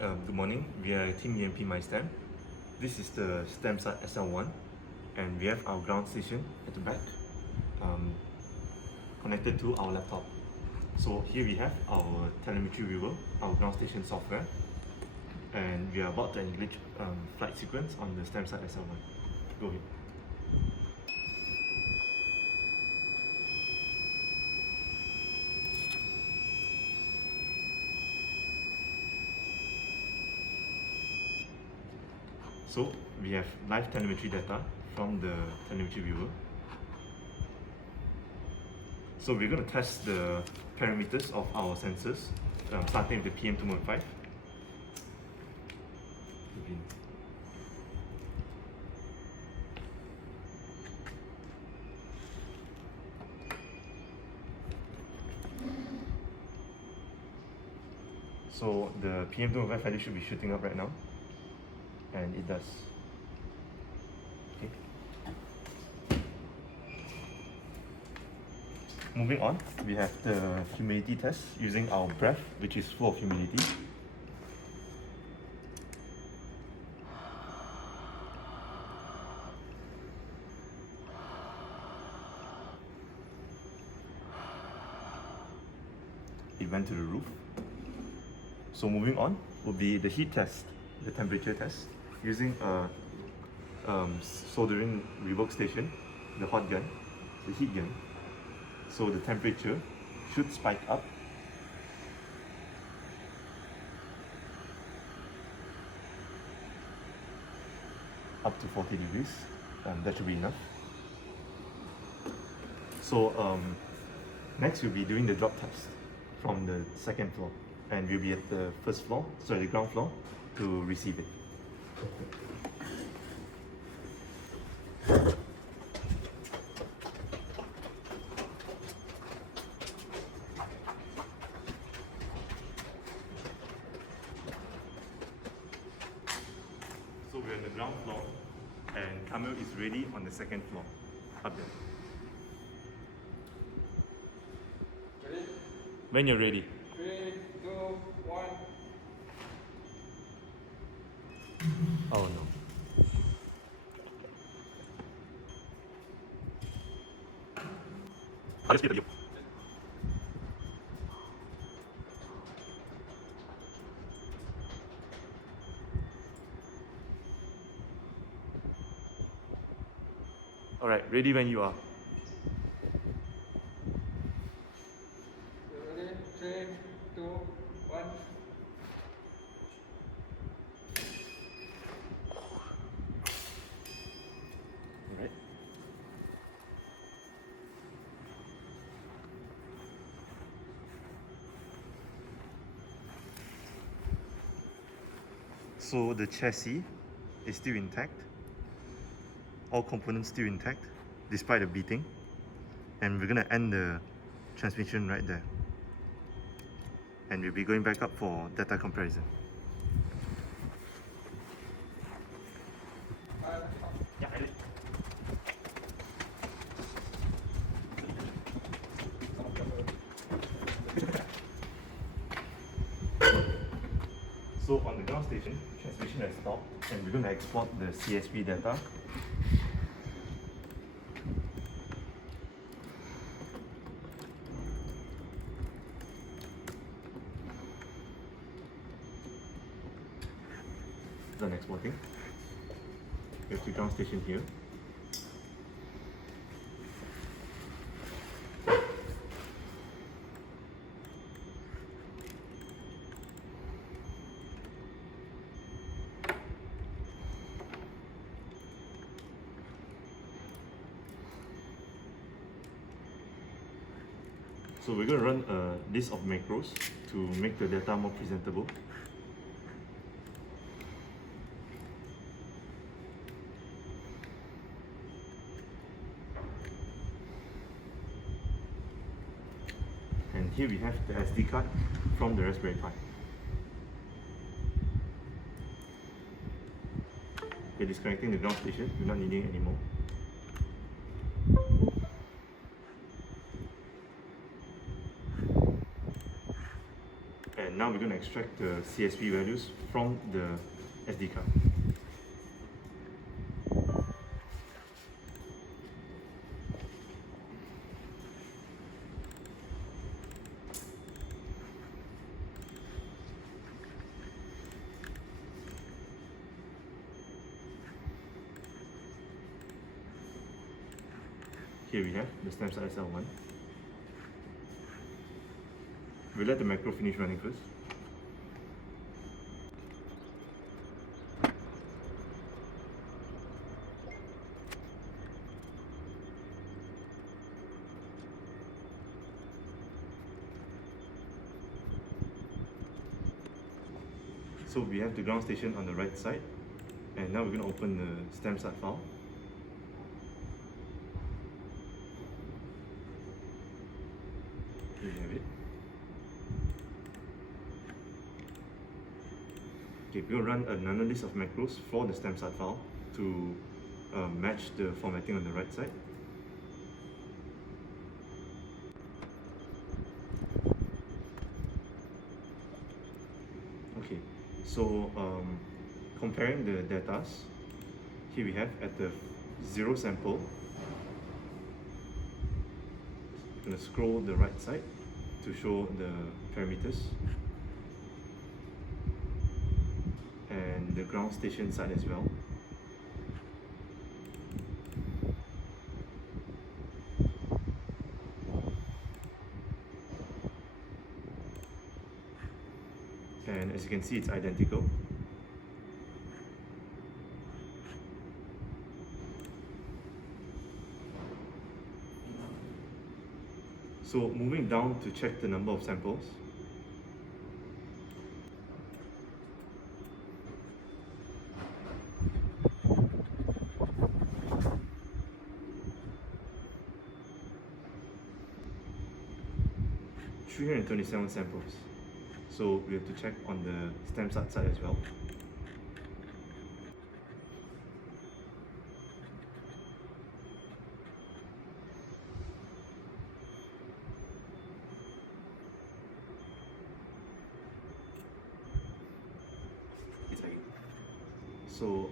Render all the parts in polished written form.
Good morning. We are Team UMP MySTEM. This is the STEMSat SL1, and we have our ground station at the back, connected to our laptop. So here we have our telemetry viewer, our ground station software, and we are about to engage flight sequence on the STEMSat SL1. Go ahead. So we have live telemetry data from the telemetry viewer. So we're going to test the parameters of our sensors, starting with the PM2.5. So the PM2.5 value should be shooting up right now. And it does. Okay. Moving on, we have the humidity test using our breath, which is full of humidity. It went to the roof. So moving on will be the heat test, the temperature test, using a soldering rework station, the hot gun, the heat gun. So the temperature should spike up to 40 degrees. That should be enough. So next we'll be doing the drop test from the second floor, and we'll be at the the ground floor to receive it. So we're on the ground floor, and Camille is ready on the second floor, up there. Ready? When you're ready. 3, 2, 1. Oh no. I'll just get the Alright, ready when you are. Ready? 3, 2, 1. Alright. So the chassis is still intact. All components still intact despite the beating. And we're gonna end the transmission right there. And we'll be going back up for data comparison. Yeah, I did. So on the ground station, transmission has stopped, and we're going to export the CSV data. Done exporting. Here's the ground station here. So we're going to run a list of macros to make the data more presentable. And here we have the SD card from the Raspberry Pi. We're disconnecting the ground station, we're not needing it anymore. And now we're going to extract the CSV values from the SD card. Here we have the STEMSat SL1. We'll let the macro finish running first. So we have the ground station on the right side, and now we're going to open the STEMSat file. Here we have it. Okay, we'll run a nano list of macros for the STEMSat file to match the formatting on the right side. Okay, so comparing the datas, here we have at the 0 sample. I'm going to scroll the right side to show the parameters, and the ground station side as well. And as you can see, it's identical. So moving down to check the number of samples. (327 samples. So we have to check on the STEMSat side as well. So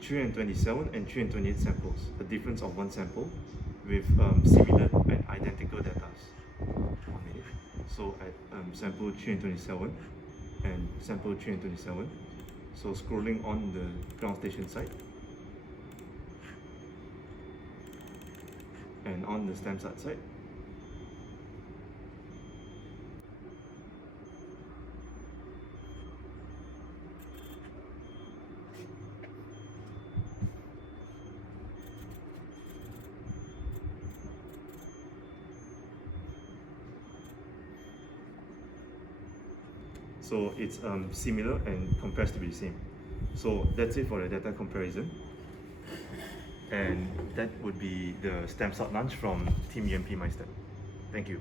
327 and 328 samples, a difference of one sample with similar and identical data. 1 minute. So at sample 327 and sample 327, so scrolling on the ground station side and on the STEMSat side. So it's similar and compares to be the same. So that's it for the data comparison. And that would be the STEMSat lunch from Team UMP MySTEM. Thank you.